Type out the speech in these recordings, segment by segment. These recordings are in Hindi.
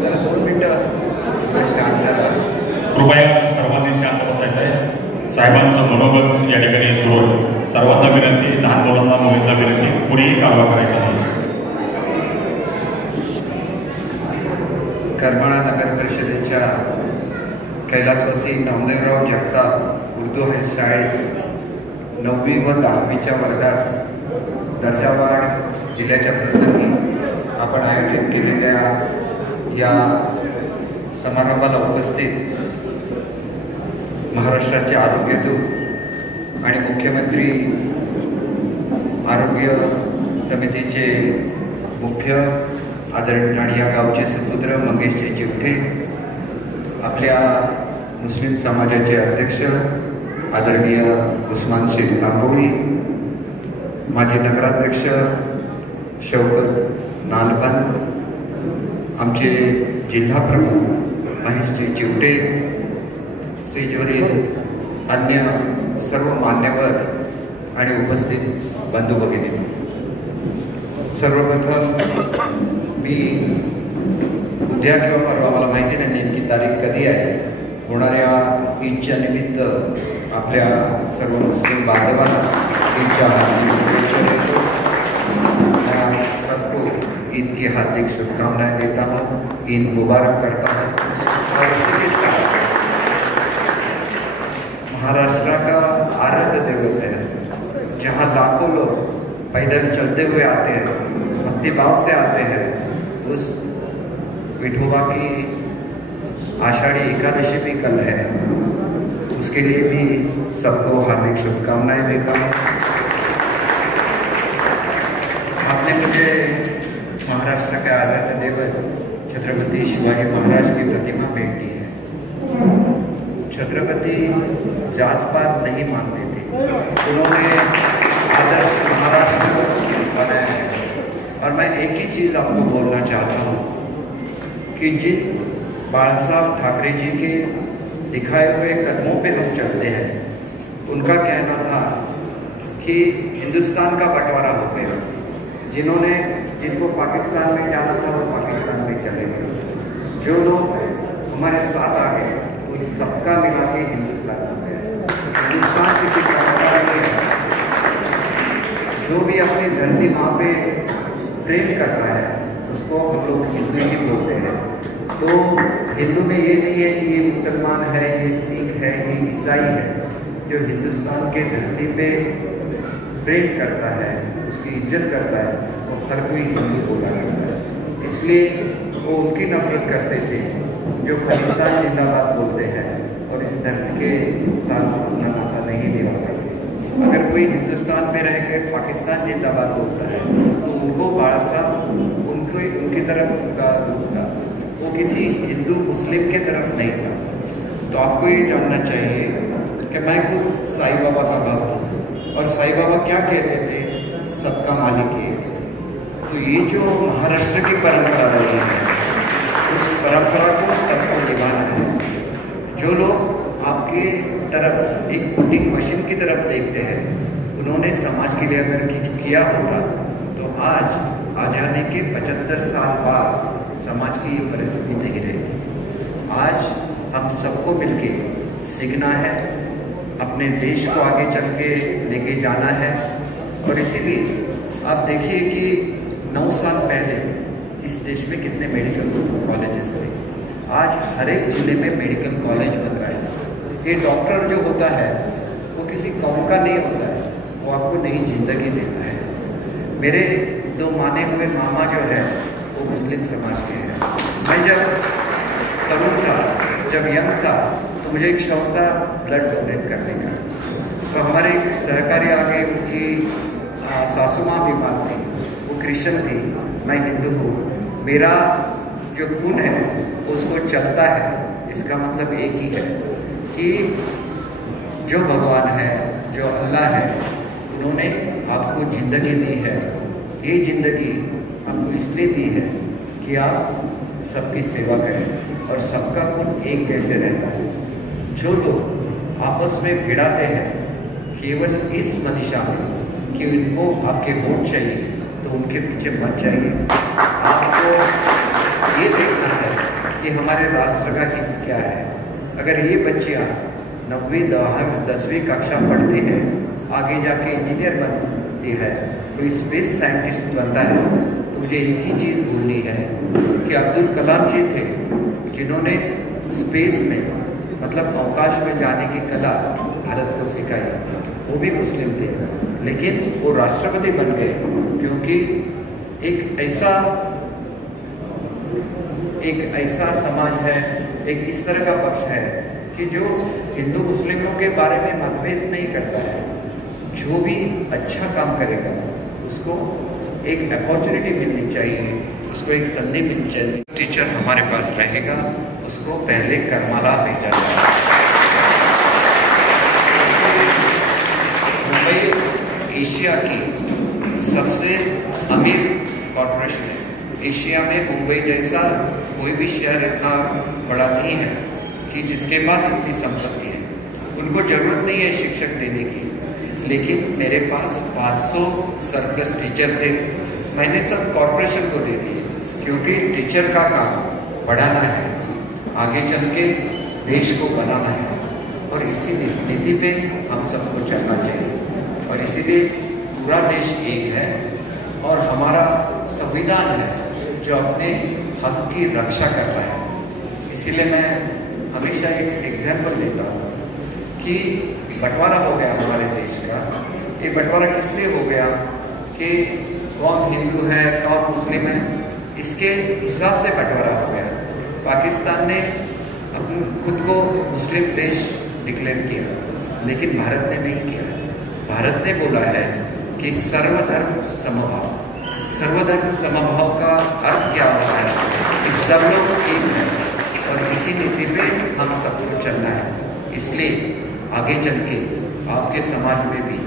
जरा 2 मिनिटं शांत राहा. कृपया सर्वांनी शांत बसायचं आहे. साहेबांचं मनोगत या ठिकाणी सुरू आहे. सर्वांना विनंती, लहान मुलांना मुलींना विनंती, कुणीही कालवा करायचा नाही. करमाळा नगर परिषदेच्या कैलासवासी नामदेवराव जगताप उर्दू शाळेत 9वी व 10वीच्या वर्गास दर्जावाढ दिल्याच्या प्रसंगी आपण आयोजित केलेल्या या समारंभाला उपस्थित महाराष्ट्राचे आरोग्यदूत आणि मुख्यमंत्री आरोग्य समितीचे मुख्य आदरणीय आणि या गावचे सुपुत्र मंगेशजी चिवठे, आपल्या मुस्लिम समाजाचे अध्यक्ष आदरणीय उस्मान शेख तांबोळी, माजी नगराध्यक्ष शौकत नालबंद, आमचे जिल्हा प्रमुख महेशजी चिवटे, स्टेजवरील अन्य सर्व मान्यवर आणि उपस्थित बंधू भगिनी, सर्वप्रथम मी उद्या किंवा परवा, मला माहिती नाही नेमकी तारीख कधी आहे, होणाऱ्या ईदच्या निमित्त आपल्या सर्व मुस्लिम बांधवांना ईदच्या हार्दिक शुभेच्छा देतो. मैं सबको ईद की हार्दिक शुभकामनाएं देता हूँ, ईद मुबारक करता हूँ. और इसी के साथ महाराष्ट्र का आराध्य दैवत है, जहाँ लाखों लोग पैदल चलते हुए आते हैं, भक्ति भाव से आते हैं, उस विठोबा की आषाढ़ी एकादशी भी कल है, उसके लिए भी सबको हार्दिक शुभकामनाएं देता हूँ. आपने मुझे महाराष्ट्र के आराध्य देवत छत्रपति शिवाजी महाराज की प्रतिमा भेंट की है. छत्रपति जात पात नहीं मानते थे, उन्होंने आदर्श महाराष्ट्र को बनाया है. और मैं एक ही चीज़ आपको बोलना चाहता हूँ कि जिन बाळासाहेब ठाकरे जी के दिखाए हुए कदमों पे हम चलते हैं, उनका कहना था कि हिंदुस्तान का बंटवारा हो गया. जिनको पाकिस्तान में जाना था वो पाकिस्तान में चले गए. जो लोग हमारे साथ आ गए उन सबका मिला के हिंदुस्तान हो गया. हिंदुस्तान किसी परंपरा में जो भी अपनी धरती माँ पे प्रेम करता है उसको हम लोग हिंदू ही बोलते हैं. तो हिंदू में ये नहीं है कि ये मुसलमान है, ये सिख है, ये ईसाई है. जो हिंदुस्तान के धरती पे प्रेम करता है, उसकी इज्जत करता है, वो हर कोई हिंदू बोला करता है. इसलिए वो उनकी नफरत करते थे जो खालिस्तान जिंदाबाद बोलते हैं और इस धरती के साथ अपना नाता नहीं निभाते थे. अगर कोई हिंदुस्तान में रह के पाकिस्तान जिंदाबाद बोलता है तो उनको बाड़ा साहब उनकी तरफ का दुख था, वो किसी हिंदू मुस्लिम के तरफ नहीं था. तो आपको ये जानना चाहिए कि मैं खुद साईं बाबा का भक्त हूँ और साईं बाबा क्या कहते थे, सबका मालिक एक. तो ये जो महाराष्ट्र की परंपरा रही है, उस परंपरा को सबको निभाना है. जो लोग आपके तरफ एक वोटिंग मशीन की तरफ देखते हैं, उन्होंने समाज के लिए अगर किया होता तो आज आज़ादी के 75 साल बाद समाज की ये परिस्थिति नहीं रहती. आज हम सबको मिलके सीखना है, अपने देश को आगे चल के लेके जाना है. और इसीलिए आप देखिए कि 9 साल पहले इस देश में कितने मेडिकल कॉलेजेस थे. आज हर एक जिले में मेडिकल कॉलेज बन रहा है. ये डॉक्टर जो होता है वो किसी कौम का नहीं होता है, वो आपको नई जिंदगी देता है. मेरे 2 माने हुए मामा जो है वो मुस्लिम समाज के हैं. मैं जब तरुण था, जब यंग था, तो मुझे एक शौक था ब्लड डोनेट करने का. तो हमारे एक सहकारी आगे, उनकी सासू माँ बीमार थी, वो क्रिश्चियन थी, मैं हिंदू हूँ. मेरा जो खून है उसको चलता है. इसका मतलब एक ही है कि जो भगवान है, जो अल्लाह है, उन्होंने आपको ज़िंदगी दी है. ये ज़िंदगी आपको इसलिए दी है कि आप सबकी सेवा करें और सबका खून एक जैसे रहता है. जो लोग आपस में भिड़ाते हैं केवल इस मनीषा में कि उनको आपके वोट चाहिए, तो उनके पीछे मत जाइए. आपको ये देखना है कि हमारे राष्ट्र का हित क्या है। अगर ये बच्चियाँ 9वीं 10वीं कक्षा पढ़ती है, आगे जाके इंजीनियर बनती है, कोई स्पेस साइंटिस्ट बनता है, तो मुझे एक ही चीज़ बोलनी है कि अब्दुल कलाम जी थे जिन्होंने स्पेस में मतलब अवकाश में जाने की कला भारत को सिखाई। वो भी मुस्लिम थे, लेकिन वो राष्ट्रपति बन गए क्योंकि एक ऐसा समाज है, एक इस तरह का पक्ष है कि जो हिंदू मुस्लिमों के बारे में मतभेद नहीं करता है। जो भी अच्छा काम करेगा उसको एक अपॉर्चुनिटी मिलनी चाहिए, उसको एक संधि मिलनी चाहिए। टीचर हमारे पास रहेगा, उसको पहले करमाला भेजा जाए। मुंबई एशिया की सबसे अमीर कॉर्पोरेशन है। एशिया में मुंबई जैसा कोई भी शहर इतना बड़ा नहीं है कि जिसके पास इतनी संपत्ति है। उनको जरूरत नहीं है शिक्षक देने की, लेकिन मेरे पास 500 सरप्लस टीचर थे। मैंने सब कॉर्पोरेशन को दे दिए क्योंकि टीचर का काम पढ़ाना है, आगे चल के देश को बनाना है, और इसी नीति पे हम सबको चलना चाहिए। और इसीलिए पूरा देश एक है और हमारा संविधान है जो अपने हक की रक्षा करता है। इसीलिए मैं हमेशा एक एग्जाम्पल देता हूँ कि बंटवारा हो गया हमारे देश का। ये बंटवारा किस लिए हो गया कि कौन हिंदू है कौन मुस्लिम है, इसके हिसाब से बंटवारा हो गया। पाकिस्तान ने अपने खुद को मुस्लिम देश डिक्लेयर किया, लेकिन भारत ने नहीं किया। भारत ने बोला है कि सर्वधर्म समभाव। सर्वधर्म समभाव का अर्थ क्या होता है कि सब लोग एक हैं, और इसी नीति पे हम सबको चलना है। इसलिए आगे चल के आपके समाज में भी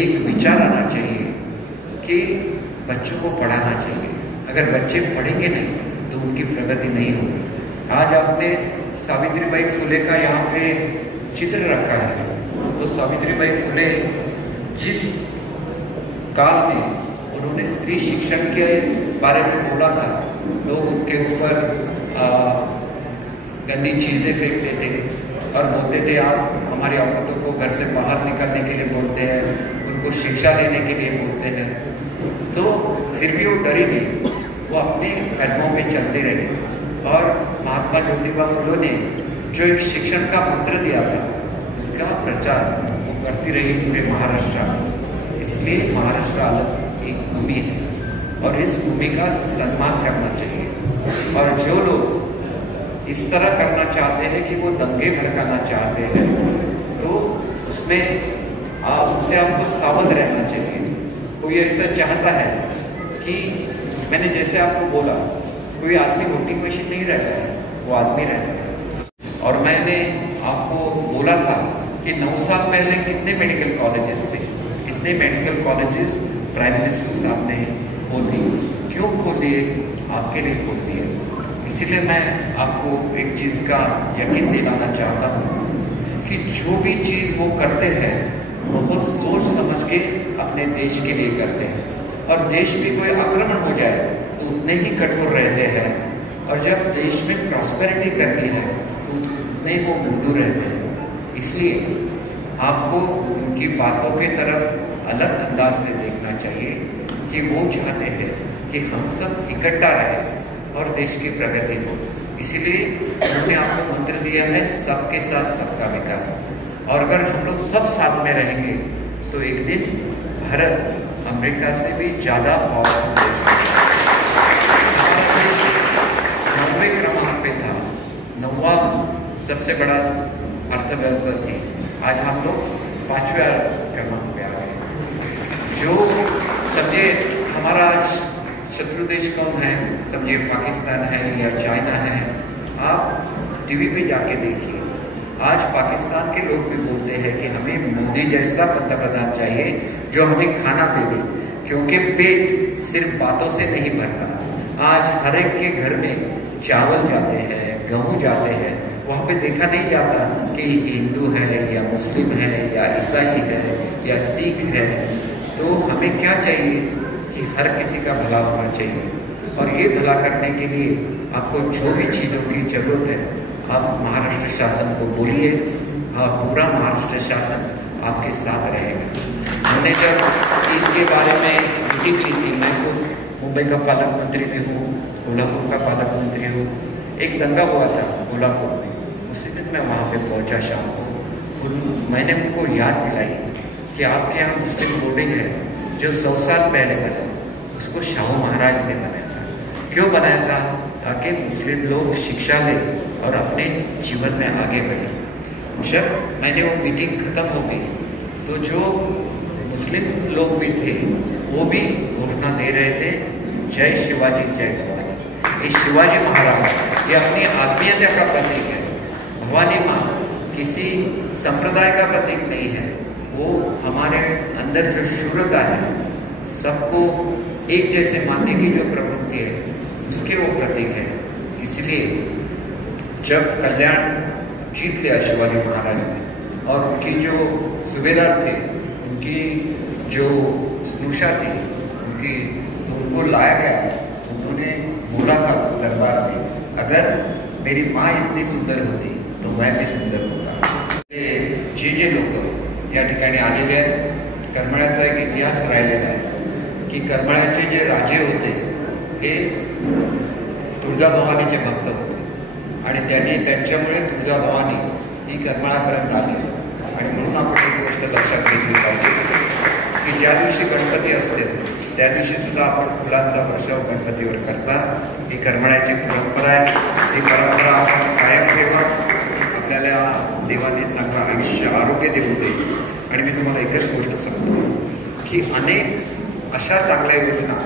एक विचार आना चाहिए कि बच्चों को पढ़ाना चाहिए। अगर बच्चे पढ़ेंगे नहीं तो उनकी प्रगति नहीं होगी। आज आपने सावित्रीबाई फुले का यहाँ पे चित्र रखा है, तो सावित्रीबाई फुले जिस काल में उन्होंने स्त्री शिक्षण के बारे में बोला था, लोग उनके ऊपर गंदी चीज़ें फेंकते थे और बोलते थे आप हमारी औरतों को घर से बाहर निकलने के लिए बोलते हैं, उनको शिक्षा लेने के लिए बोलते हैं। तो फिर भी वो डरी नहीं, वो अपने कदमों पे चलते रहे। और महात्मा ज्योतिबा फुले ने जो एक शिक्षण का मंत्र दिया था, उसका प्रचार वो करती रही पूरे महाराष्ट्र में। इसलिए महाराष्ट्र अलग एक भूमि है और इस भूमि का सम्मान करना चाहिए। और जो लोग इस तरह करना चाहते हैं कि वो दंगे भड़काना चाहते हैं, तो उसमें उनसे आपको सावध रहना चाहिए। कोई ऐसा चाहता है कि मैंने जैसे आपको बोला, कोई आदमी वोटिंग मशीन नहीं रहता है, वो आदमी रहता है। और मैंने आपको बोला था कि 9 साल पहले कितने मेडिकल कॉलेजेस थे, इतने मेडिकल कॉलेजेस प्राइम मिनिस्टर साहब ने खोल दिए। क्यों खोल दिए? आपके लिए खोल दिए। इसीलिए मैं आपको एक चीज़ का यकीन दिलाना चाहता हूँ कि जो भी चीज़ वो करते हैं बहुत सोच समझ के अपने देश के लिए करते हैं। और देश में कोई आक्रमण हो जाए तो उतने ही कठोर रहते हैं, और जब देश में प्रॉस्पेरिटी करनी है तो उतने वो मृदु रहते हैं। इसलिए आपको उनकी बातों की तरफ अलग अंदाज से देखना चाहिए कि वो चाहते हैं कि हम सब इकट्ठा रहें और देश की प्रगति हो। इसीलिए उन्होंने आपको मंत्र दिया है सबके साथ सबका विकास। और अगर हम लोग सब साथ में रहेंगे तो एक दिन भारत अमेरिका से भी ज़्यादा पावरफुल देश होगा। हमारा देश 9वें क्रमांक पे था, 9वां सबसे बड़ा अर्थव्यवस्था थी। आज हम लोग 5वें क्रमांक पे आ गए। जो समझे हमारा आज शत्रु देश कौन है, समझिए पाकिस्तान है या चाइना है। आप टीवी पे जाके देखिए, आज पाकिस्तान के लोग भी बोलते हैं कि हमें मोदी जैसा पंतप्रधान चाहिए जो हमें खाना दे दे, क्योंकि पेट सिर्फ बातों से नहीं भरता। आज हर एक के घर में चावल जाते हैं, गेहूँ जाते हैं, वहाँ पे देखा नहीं जाता कि हिंदू है या मुस्लिम है या ईसाई है या सिख है। तो हमें क्या चाहिए कि हर किसी का भला होना चाहिए, और ये भला करने के लिए आपको जो भी चीज़ों की ज़रूरत है आप महाराष्ट्र शासन को बोलिए, पूरा महाराष्ट्र शासन आपके साथ रहेगा। हमने जब इनके बारे में मीटिंग ली थी, मैं खुद मुंबई का पालक मंत्री भी हूँ, कोल्हापुर का पालक मंत्री हूँ। एक दंगा हुआ था कोल्हापुर में, उसी दिन मैं वहाँ पे पहुँचा शाम को। मैंने उनको याद दिलाई कि आपके यहाँ मुस्लिम बोर्डिंग है जो 100 साल पहले बना, उसको शाहू महाराज ने बनाया था। क्यों बनाया था? ताकि मुस्लिम लोग शिक्षा लें और अपने जीवन में आगे बढ़े। जब मैंने वो मीटिंग ख़त्म हो गई तो जो मुस्लिम लोग भी थे वो भी घोषणा दे रहे थे, जय शिवाजी जय भवानी। ये शिवाजी महाराज ये अपनी आत्मीयता का प्रतीक है। भवानी माँ किसी संप्रदाय का प्रतीक नहीं है, वो हमारे अंदर जो शूरता है, सबको एक जैसे मानने की जो प्रवृत्ति है, उसके वो प्रतीक है। इसलिए जब कल्याण जीत लिया शिवाजी महाराज ने और उनकी जो सूबेदार थे, उनकी जो स्नुषा थी, उनको लाया गया, उन्होंने बोला था उस दरबार में, अगर मेरी माँ इतनी सुंदर होती तो मैं भी सुंदर होता। जे लोक या ठिकाणी आलेले आहेत, करमाळ्याचा एक इतिहास राहिलेला आहे की करमाळ्याचे जे राजे होते हे तुळजाभवानीचे भक्त होते आणि त्यांच्यामुळे तुळजाभवानी ही करमाळ्यापर्यंत आली। आणि म्हणून आपण एक गोष्ट लक्षात घेतली पाहिजे की ज्या दिवशी गणपती असते त्या दिवशी सुद्धा आपण फुलांचा वर्षाव गणपतीवर करता। ही करमाळ्याची परंपरा आहे, ही परंपरा आपण कायम ठेवा। आपल्याला देवाने चांगलं आयुष्य आरोग्य देऊ दे। आणि मी तुम्हाला एकच गोष्ट सांगतो की अनेक अशा चांगल्या योजना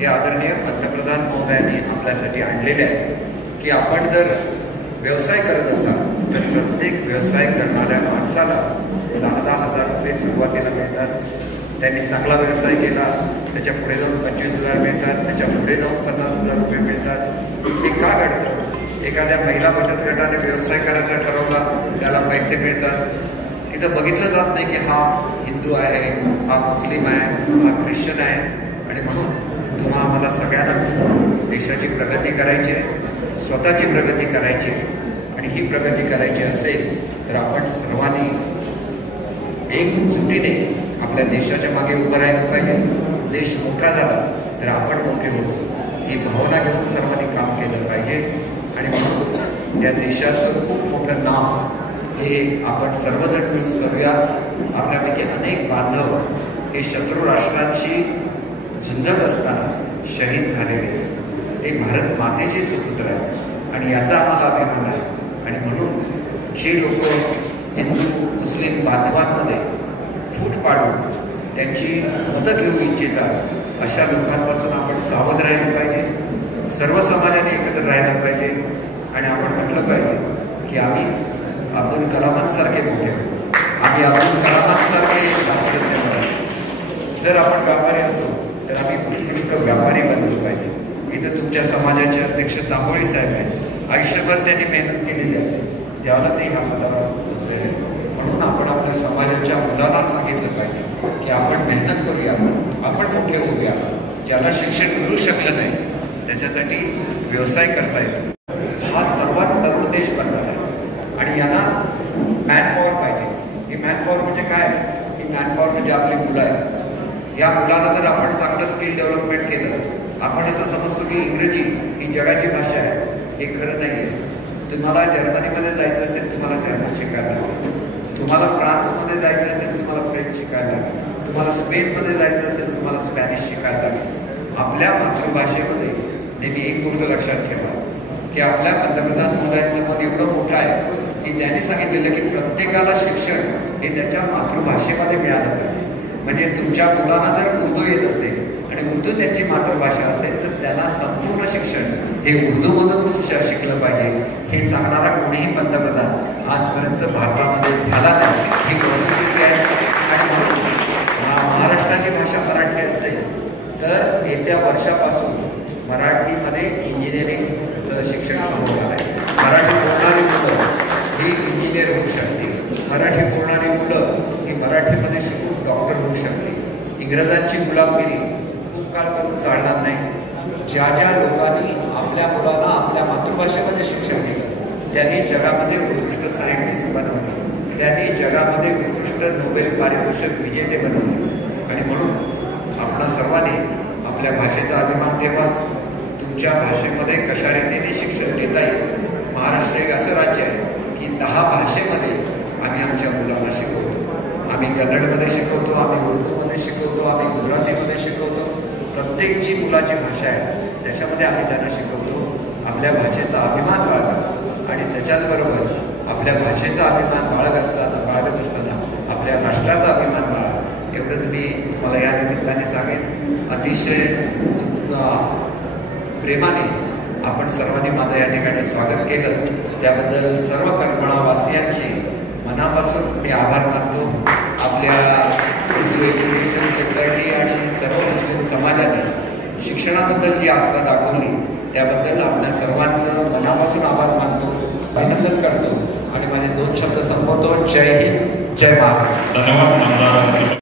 या आदरणीय पंतप्रधान महोदयांनी आपल्यासाठी आणलेल्या आहेत की आपण जर व्यवसाय करत असाल तर प्रत्येक व्यवसाय करणाऱ्या माणसाला 10,000 रुपये सुरुवातीला मिळतात। त्यांनी चांगला व्यवसाय केला त्याच्या पुढे जाऊन 25,000 मिळतात, त्याच्या पुढे जाऊन 50,000 रुपये मिळतात। हे का घडतं? एखाद्या महिला बचत गटाने व्यवसाय करायचा ठरवला, त्याला पैसे मिळतात। तिथं बघितलं जात नाही की हा हिंदू आहे, हा मुस्लिम आहे, हा ख्रिश्चन आहे। आणि म्हणून तुम्हा आम्हाला सगळ्यांना देशाची प्रगती करायची आहे, स्वतःची प्रगती करायची आणि ही प्रगती करायची असेल तर आपण सर्वांनी एकजुटीने आपल्या देशाच्या मागे उभं राहिलं पाहिजे। देश मोठा झाला तर आपण मोठे होतो, ही भावना घेऊन सर्वांनी काम केलं पाहिजे। आणि म्हणून या देशाचं खूप मोठं नाव हे आपण सर्वजण मिळून करूया। आपल्यापैकी अनेक बांधव हे शत्रू राष्ट्रांशी झुंजत असताना शहीद झालेले, ते भारत मातेचे सुपुत्र आहेत आणि याचा आम्हाला अभिमान आहे। आणि म्हणून जे लोक हिंदू मुस्लिम बांधवांमध्ये फूट पाडून त्यांची मतं घेऊ इच्छितात अशा लोकांपासून आपण सावध राहिलं पाहिजे। सर्व समाजाने एकत्र राहिलं पाहिजे आणि आपण म्हटलं पाहिजे की आम्ही अब्दुल कलामांसारखे मोठे होतो, आम्ही अब्दुल कलामांसारखे शास्त्रज्ञ बनायचे। जर आपण व्यापारी असू तर आम्ही उत्कृष्ट व्यापारी बनलो पाहिजे। इथं तुमच्या समाजाचे अध्यक्ष तांबोळी साहेब आहेत, आयुष्यभर त्यांनी मेहनत केलेली असेल, त्याला ते ह्या पदावर पोहोचले। म्हणून आपण आपल्या समाजाच्या मुलांना सांगितलं पाहिजे की आपण मेहनत करूया, आपण मोठे होऊया। ज्याला शिक्षण मिळू शकलं नाही त्याच्यासाठी व्यवसाय करता येतो। हा सर्वात तरुण देश बनणार आहे आणि यांना मॅनपॉवर पाहिजे। ही मॅनपॉवर म्हणजे काय? ही मॅनपॉवर म्हणजे आपली मुलं आहेत। या मुलांना जर आपण चांगलं स्किल डेव्हलपमेंट केलं, आपण असं समजतो की इंग्रजी ही जगाची भाषा आहे, हे खरं नाही आहे। तुम्हाला जर्मनीमध्ये जायचं असेल तुम्हाला जर्मन शिकायला लागेल, तुम्हाला फ्रान्समध्ये जायचं असेल तुम्हाला फ्रेंच शिकायला लागेल, तुम्हाला स्पेनमध्ये जायचं असेल तुम्हाला स्पॅनिश शिकायला लागेल। आपल्या मातृभाषेमध्ये नेहमी एक गोष्ट लक्षात ठेवा की आपल्या पंतप्रधान महोदयांचं मत एवढं मोठं आहे की त्यांनी सांगितलेलं की प्रत्येकाला शिक्षण हे त्याच्या मातृभाषेमध्ये मिळालं पाहिजे। म्हणजे तुमच्या मुलांना जर उर्दू येत असेल आणि उर्दू त्यांची मातृभाषा असेल तर त्यांना संपूर्ण शिक्षण हे उर्दूमधून शिकलं पाहिजे। हे सांगणारा कोणीही पंतप्रधान आजपर्यंत भारतामध्ये झाला नाही, ही वस्तुस्थिती आहे। आणि म्हणून महाराष्ट्राची भाषा मराठी असेल तर येत्या वर्षापासून मराठीमध्ये इंजिनिअरिंगचं शिक्षण सुरू होणार आहे। मराठी बोलणारी मुलं ही इंजिनियर होऊ शकतील, मराठी बोलणारी मुलं ही मराठीमध्ये शिकून डॉक्टर होऊ शकतील। इंग्रजांची गुलामगिरी खूप काळ करून चालणार नाही। ज्या ज्या लोकांनी आपल्या आपल्या मुलांना आपल्या मातृभाषेमध्ये शिक्षण दिलं, त्यांनी जगामध्ये उत्कृष्ट सायंटिस्ट बनवले, त्यांनी जगामध्ये उत्कृष्ट नोबेल पारितोषिक विजेते बनवले. आणि म्हणून आपण सर्वांनी आपल्या भाषेचा अभिमान ठेवा. तुमच्या भाषेमध्ये कशा रीतीने शिक्षण देता येईल. महाराष्ट्र एक असं राज्य आहे की 10 भाषेमध्ये आम्ही आमच्या मुलांना शिकवतो. आम्ही कन्नडमध्ये शिकवतो, आम्ही उर्दूमध्ये शिकवतो, आम्ही गुजरातीमध्ये शिकवतो. प्रत्येक जी मुलाची भाषा आहे त्याच्यामध्ये आम्ही त्यांना शिकवतो. आपल्या भाषेचा अभिमान बाळगा आणि त्याच्याचबरोबर आपल्या भाषेचा अभिमान बाळगत असताना आपल्या राष्ट्राचा अभिमान बाळगा. एवढंच मी तुम्हाला या निमित्ताने सांगेन. अतिशय प्रेमाने आपण सर्वांनी माझं या ठिकाणी स्वागत केलं, त्याबद्दल सर्व करमाळावासियांची मनापासून मी आभार मानतो. आपल्या उर्दू एज्युकेशन सोसायटी आणि सर्व मुस्लिम समाजाने शिक्षणाबद्दल जी आस्था दाखवली त्याबद्दल आपल्या सर्वांचं मनापासून आभार मानतो, अभिनंदन करतो आणि माझे 2 शब्द संपवतो. जय हिंद, जय महाराष्ट्र. धन्यवाद.